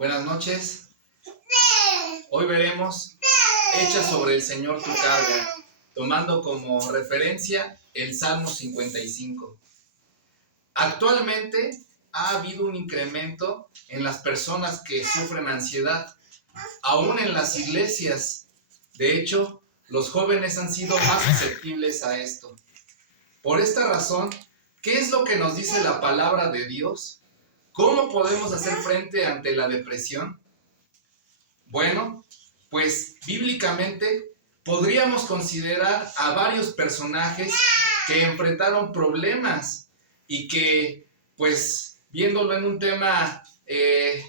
Buenas noches. Hoy veremos Echa sobre el Señor tu carga, tomando como referencia el Salmo 55. Actualmente ha habido un incremento en las personas que sufren ansiedad, aún en las iglesias. De hecho, los jóvenes han sido más susceptibles a esto. Por esta razón, ¿qué es lo que nos dice la palabra de Dios? ¿Cómo podemos hacer frente ante la depresión? Bueno, pues bíblicamente podríamos considerar a varios personajes que enfrentaron problemas y que, pues, viéndolo en un tema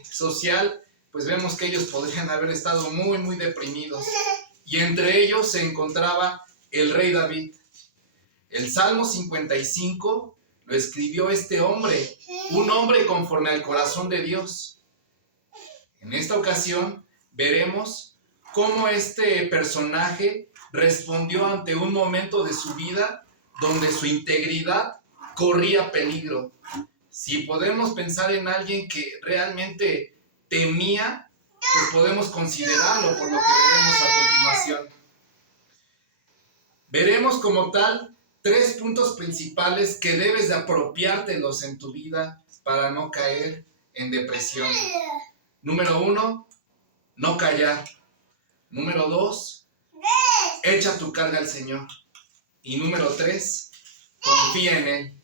social, pues vemos que ellos podrían haber estado muy deprimidos. Y entre ellos se encontraba el rey David. El Salmo 55 lo escribió este hombre, un hombre conforme al corazón de Dios. En esta ocasión veremos cómo este personaje respondió ante un momento de su vida donde su integridad corría peligro. Si podemos pensar en alguien que realmente temía, pues podemos considerarlo por lo que veremos a continuación. Veremos como tal 3 puntos principales que debes de apropiártelos en tu vida para no caer en depresión. Número 1, no callar. Número 2, echa tu carga al Señor. Y número 3, confía en Él.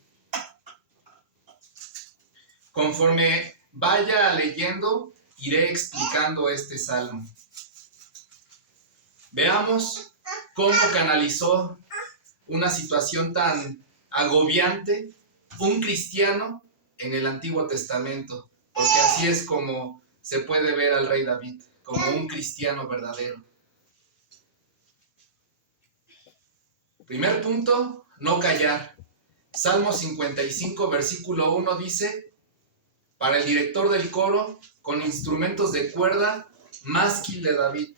Conforme vaya leyendo, iré explicando este salmo. Veamos cómo canalizó una situación tan agobiante un cristiano en el Antiguo Testamento, porque así es como se puede ver al rey David, como un cristiano verdadero. Primer punto, no callar. Salmo 55, versículo 1 dice: para el director del coro, con instrumentos de cuerda, másquil de David.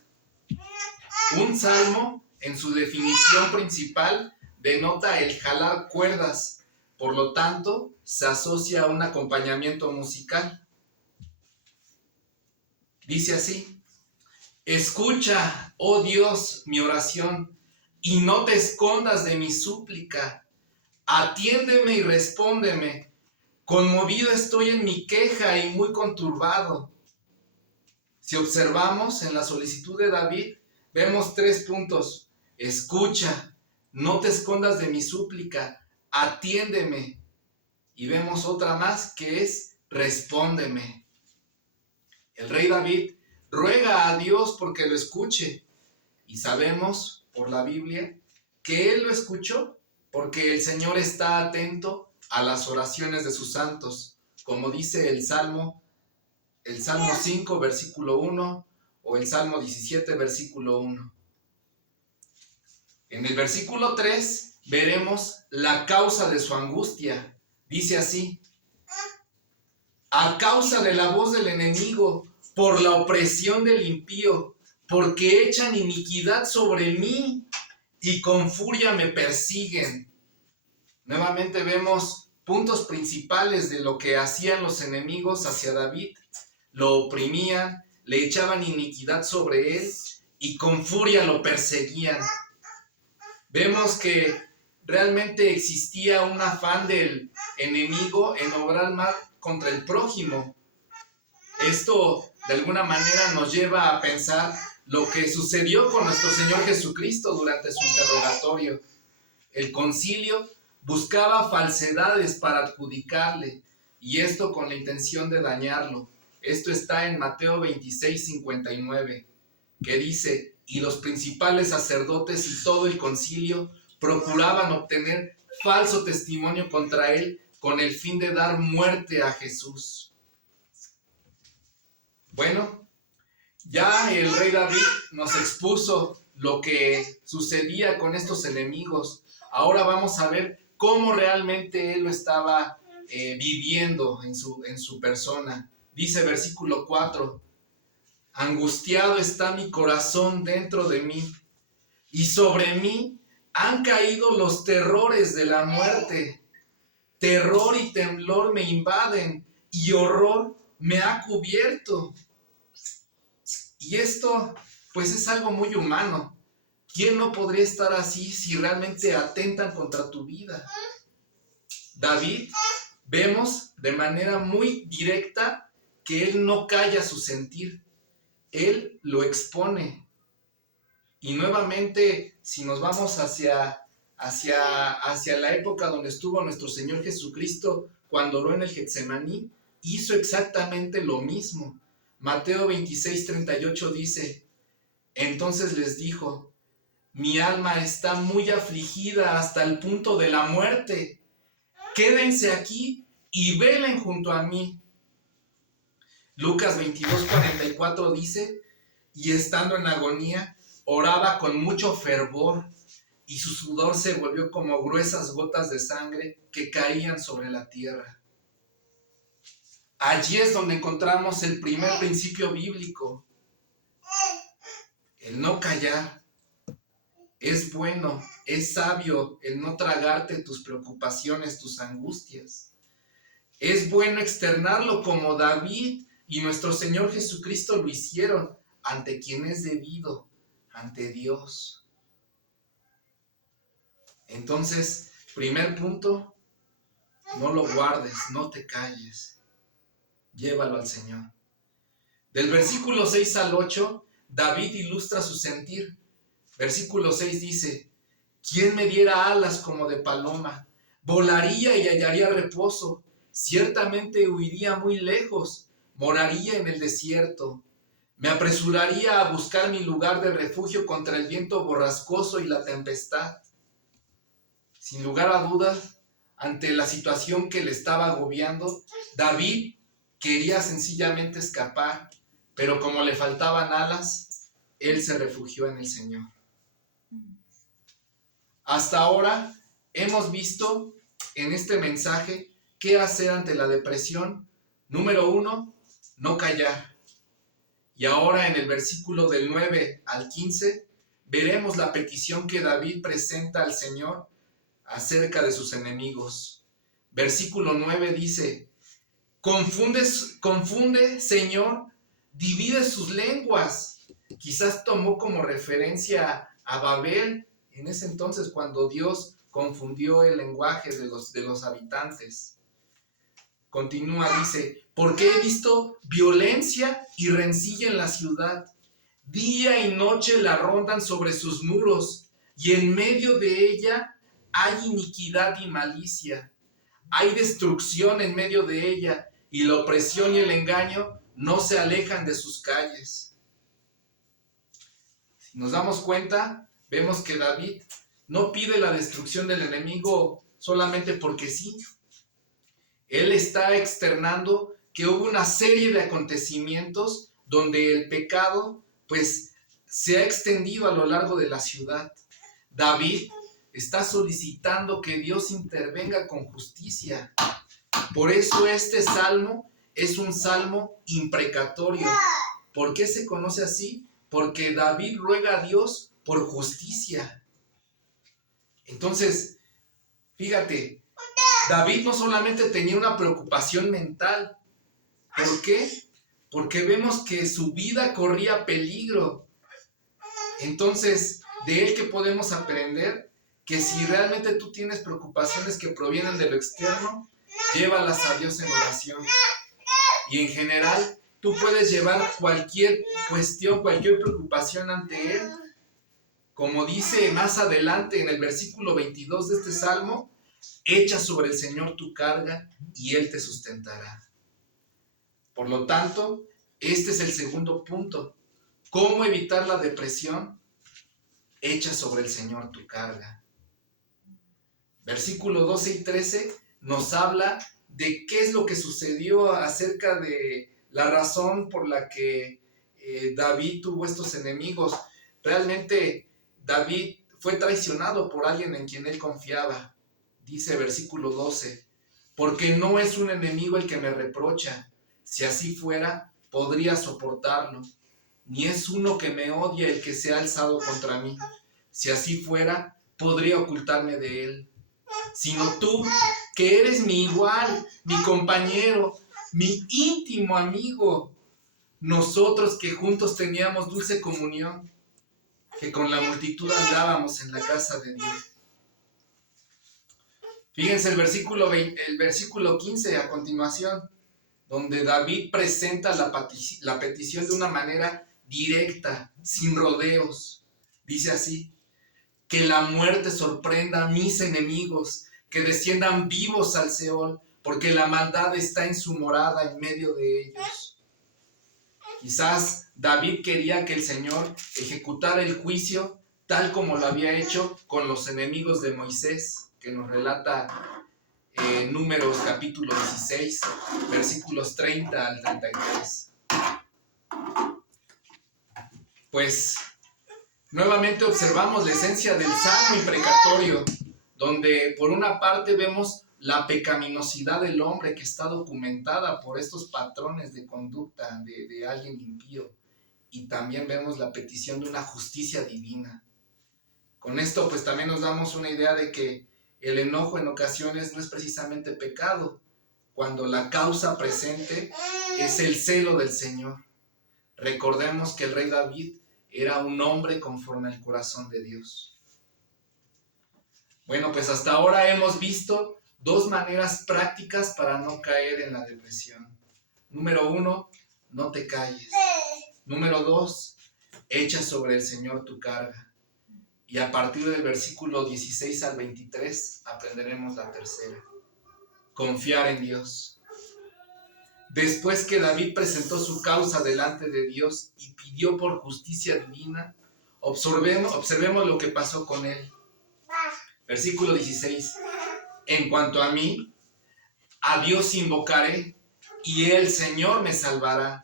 Un salmo, en su definición principal, denota el jalar cuerdas, por lo tanto, se asocia a un acompañamiento musical. Dice así: escucha, oh Dios, mi oración, y no te escondas de mi súplica. Atiéndeme y respóndeme. Conmovido estoy en mi queja y muy conturbado. Si observamos en la solicitud de David, vemos 3 puntos. Escucha, no te escondas de mi súplica, atiéndeme. Y vemos otra más que es respóndeme. El rey David ruega a Dios porque lo escuche. Y sabemos por la Biblia que él lo escuchó porque el Señor está atento a las oraciones de sus santos, como dice el Salmo 5, versículo 1, o el Salmo 17, versículo 1. En el versículo 3 veremos la causa de su angustia. Dice así: a causa de la voz del enemigo, por la opresión del impío, porque echan iniquidad sobre mí y con furia me persiguen. Nuevamente vemos puntos principales de lo que hacían los enemigos hacia David. Lo oprimían, le echaban iniquidad sobre él y con furia lo perseguían. Vemos que realmente existía un afán del enemigo en obrar mal contra el prójimo. Esto de alguna manera nos lleva a pensar lo que sucedió con nuestro Señor Jesucristo durante su interrogatorio. El concilio buscaba falsedades para adjudicarle, y esto con la intención de dañarlo. Esto está en Mateo 26, 59, que dice: y los principales sacerdotes y todo el concilio procuraban obtener falso testimonio contra él con el fin de dar muerte a Jesús. Bueno, ya el rey David nos expuso lo que sucedía con estos enemigos. Ahora vamos a ver cómo realmente él lo estaba viviendo en su persona. Dice versículo 4: angustiado está mi corazón dentro de mí, y sobre mí han caído los terrores de la muerte. Terror y temblor me invaden, y horror me ha cubierto. Y esto, pues es algo muy humano. ¿Quién no podría estar así si realmente atentan contra tu vida? David, vemos de manera muy directa que él no calla su sentir, él lo expone. Y nuevamente, si nos vamos hacia la época donde estuvo nuestro Señor Jesucristo, cuando oró en el Getsemaní, hizo exactamente lo mismo. Mateo 26:38 dice, entonces les dijo, mi alma está muy afligida hasta el punto de la muerte. Quédense aquí y velen junto a mí. Lucas 22:44 dice, y estando en agonía, oraba con mucho fervor, y su sudor se volvió como gruesas gotas de sangre que caían sobre la tierra. Allí es donde encontramos el primer principio bíblico, el no callar. Es bueno, es sabio el no tragarte tus preocupaciones, tus angustias. Es bueno externarlo como David y nuestro Señor Jesucristo lo hicieron, ante quien es debido, ante Dios. Entonces, primer punto, no lo guardes, no te calles, llévalo al Señor. Del versículo 6 al 8, David ilustra su sentir. Versículo 6 dice, ¿quién me diera alas como de paloma? Volaría y hallaría reposo, ciertamente huiría muy lejos, moraría en el desierto. Me apresuraría a buscar mi lugar de refugio contra el viento borrascoso y la tempestad. Sin lugar a dudas, ante la situación que le estaba agobiando, David quería sencillamente escapar, pero como le faltaban alas, él se refugió en el Señor. Hasta ahora hemos visto en este mensaje qué hacer ante la depresión. Número 1, no callar. Y ahora en el versículo del 9 al 15 veremos la petición que David presenta al Señor acerca de sus enemigos. Versículo 9 dice, confunde, Señor, divide sus lenguas. Quizás tomó como referencia a Babel en ese entonces cuando Dios confundió el lenguaje de los habitantes. Continúa, dice, porque he visto violencia y rencilla en la ciudad. Día y noche la rondan sobre sus muros, y en medio de ella hay iniquidad y malicia. Hay destrucción en medio de ella, y la opresión y el engaño no se alejan de sus calles. Si nos damos cuenta, vemos que David no pide la destrucción del enemigo solamente porque sí. Él está externando que hubo una serie de acontecimientos donde el pecado, pues, se ha extendido a lo largo de la ciudad. David está solicitando que Dios intervenga con justicia. Por eso este salmo es un salmo imprecatorio. ¿Por qué se conoce así? Porque David ruega a Dios por justicia. Entonces, fíjate, David no solamente tenía una preocupación mental. ¿Por qué? Porque vemos que su vida corría peligro. Entonces, de él que podemos aprender que si realmente tú tienes preocupaciones que provienen de lo externo, llévalas a Dios en oración. Y en general, tú puedes llevar cualquier cuestión, cualquier preocupación ante Él. Como dice más adelante en el versículo 22 de este salmo, echa sobre el Señor tu carga y Él te sustentará. Por lo tanto, este es el segundo punto. ¿Cómo evitar la depresión? Echa sobre el Señor tu carga. Versículos 12 y 13 nos habla de qué es lo que sucedió acerca de la razón por la que David tuvo estos enemigos. Realmente David fue traicionado por alguien en quien él confiaba. Dice versículo 12, porque no es un enemigo el que me reprocha. Si así fuera, podría soportarlo. Ni es uno que me odia el que se ha alzado contra mí. Si así fuera, podría ocultarme de él. Sino tú, que eres mi igual, mi compañero, mi íntimo amigo. nosotros que juntos teníamos dulce comunión, que con la multitud andábamos en la casa de Dios. Fíjense el versículo 15 a continuación, donde David presenta la petición de una manera directa, sin rodeos. Dice así: que la muerte sorprenda a mis enemigos, que desciendan vivos al Seol, porque la maldad está en su morada en medio de ellos. Quizás David quería que el Señor ejecutara el juicio tal como lo había hecho con los enemigos de Moisés, que nos relata Números capítulo 16, versículos 30 al 33. Pues nuevamente observamos la esencia del salmo imprecatorio, donde por una parte vemos la pecaminosidad del hombre que está documentada por estos patrones de conducta de alguien impío, y también vemos la petición de una justicia divina. Con esto pues también nos damos una idea de que el enojo en ocasiones no es precisamente pecado, cuando la causa presente es el celo del Señor. Recordemos que el rey David era un hombre conforme al corazón de Dios. Bueno, pues hasta ahora hemos visto dos maneras prácticas para no caer en la depresión. Número 1, no te calles. Número 2, echa sobre el Señor tu carga. Y a partir del versículo 16 al 23 aprenderemos la tercera: confiar en Dios. Después que David presentó su causa delante de Dios y pidió por justicia divina, observemos lo que pasó con él. Versículo 16: en cuanto a mí, a Dios invocaré, y el Señor me salvará.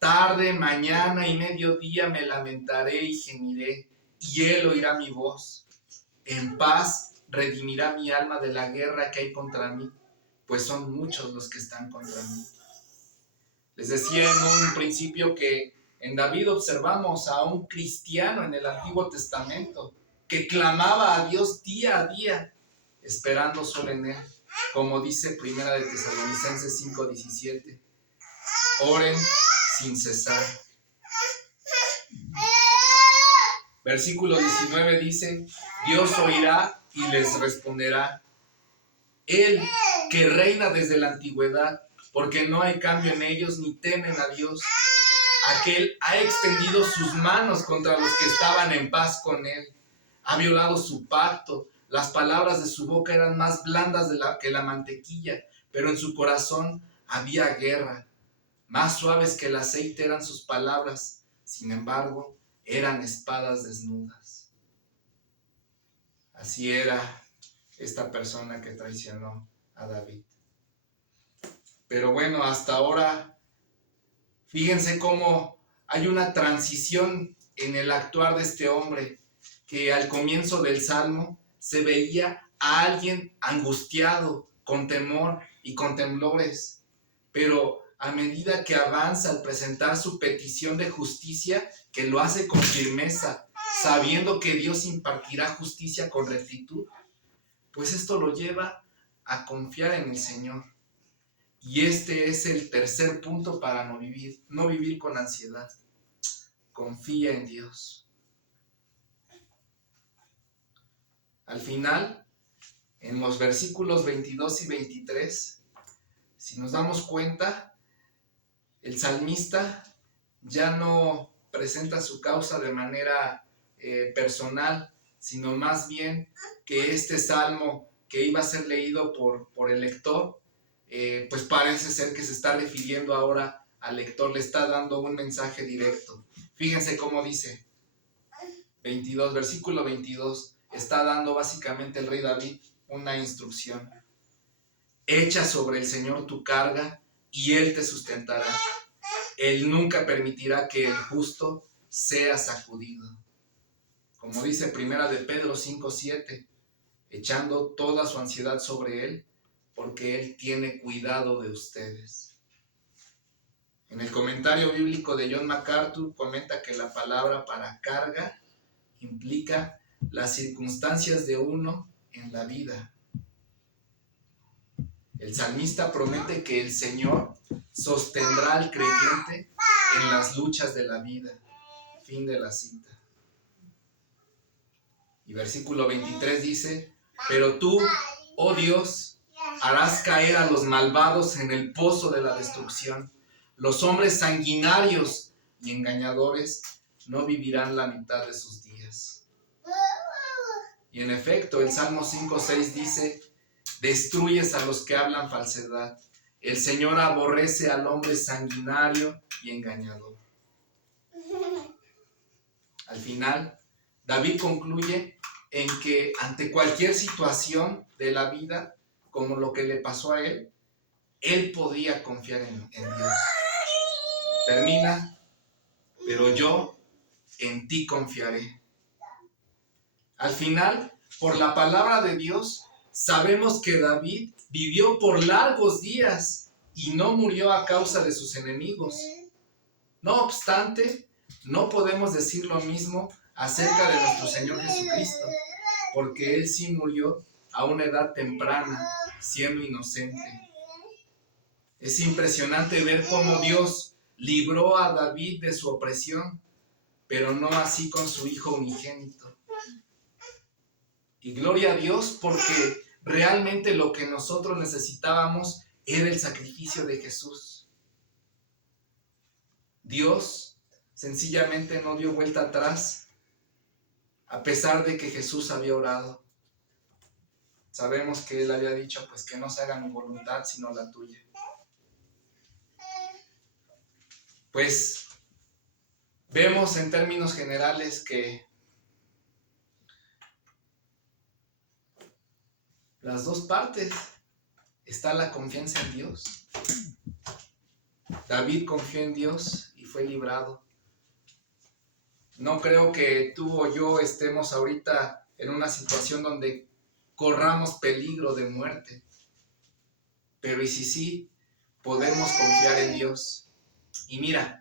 Tarde, mañana y mediodía me lamentaré y gemiré, y Él oirá mi voz. En paz redimirá mi alma de la guerra que hay contra mí, pues son muchos los que están contra mí. Les decía en un principio que en David observamos a un cristiano en el Antiguo Testamento que clamaba a Dios día a día, esperando solo en Él, como dice Primera de Tesalonicenses 5:17. Oren sin cesar. Versículo 19 dice: Dios oirá y les responderá. Él que reina desde la antigüedad, porque no hay cambio en ellos ni temen a Dios. Aquel ha extendido sus manos contra los que estaban en paz con él. Ha violado su pacto. Las palabras de su boca eran más blandas que la mantequilla, pero en su corazón había guerra. Más suaves que el aceite eran sus palabras, sin embargo, eran espadas desnudas. Así era esta persona que traicionó a David. Pero bueno, hasta ahora, fíjense cómo hay una transición en el actuar de este hombre, que al comienzo del Salmo se veía a alguien angustiado, con temor y con temblores, pero a medida que avanza al presentar su petición de justicia, que lo hace con firmeza, sabiendo que Dios impartirá justicia con rectitud, pues esto lo lleva a confiar en el Señor. Y este es el tercer punto para no vivir con ansiedad. Confía en Dios. Al final, en los versículos 22 y 23, si nos damos cuenta, el salmista ya no presenta su causa de manera personal, sino más bien que este salmo que iba a ser leído por el lector, pues parece ser que se está refiriendo ahora al lector, le está dando un mensaje directo. Fíjense cómo dice, versículo 22, está dando básicamente el rey David una instrucción. Echa sobre el Señor tu carga y Él te sustentará. Él nunca permitirá que el justo sea sacudido. Como dice Primera de Pedro 5:7, echando toda su ansiedad sobre Él, porque Él tiene cuidado de ustedes. En el comentario bíblico de John MacArthur comenta que la palabra para carga implica las circunstancias de uno en la vida. El salmista promete que el Señor sostendrá al creyente en las luchas de la vida. Fin de la cita. Y versículo 23 dice: pero tú, oh Dios, harás caer a los malvados en el pozo de la destrucción. Los hombres sanguinarios y engañadores no vivirán la mitad de sus días. Y en efecto, el Salmo 5:6 dice: destruyes a los que hablan falsedad. El Señor aborrece al hombre sanguinario y engañador. Al final, David concluye en que ante cualquier situación de la vida, como lo que le pasó a él podía confiar en Dios. Termina: pero yo en ti confiaré. Al final, por la palabra de Dios, sabemos que David vivió por largos días y no murió a causa de sus enemigos. No obstante, no podemos decir lo mismo acerca de nuestro Señor Jesucristo, porque Él sí murió a una edad temprana, siendo inocente. Es impresionante ver cómo Dios libró a David de su opresión, pero no así con su Hijo unigénito. Y gloria a Dios, porque realmente lo que nosotros necesitábamos era el sacrificio de Jesús. Dios sencillamente no dio vuelta atrás, a pesar de que Jesús había orado. Sabemos que Él había dicho, pues que no se haga mi voluntad, sino la tuya. Pues vemos en términos generales que las dos partes está la confianza en Dios. David confió en Dios y fue librado. No creo que tú o yo estemos ahorita en una situación donde corramos peligro de muerte. Pero y si sí, podemos confiar en Dios. Y mira,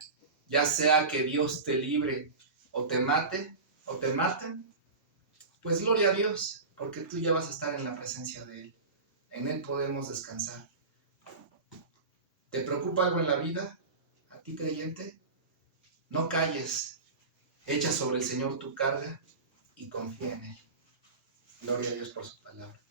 ya sea que Dios te libre o te mate o te maten, pues gloria a Dios, porque tú ya vas a estar en la presencia de Él. En Él podemos descansar. ¿Te preocupa algo en la vida? ¿A ti, creyente? No calles. Echa sobre el Señor tu carga y confía en Él. Gloria a Dios por su palabra.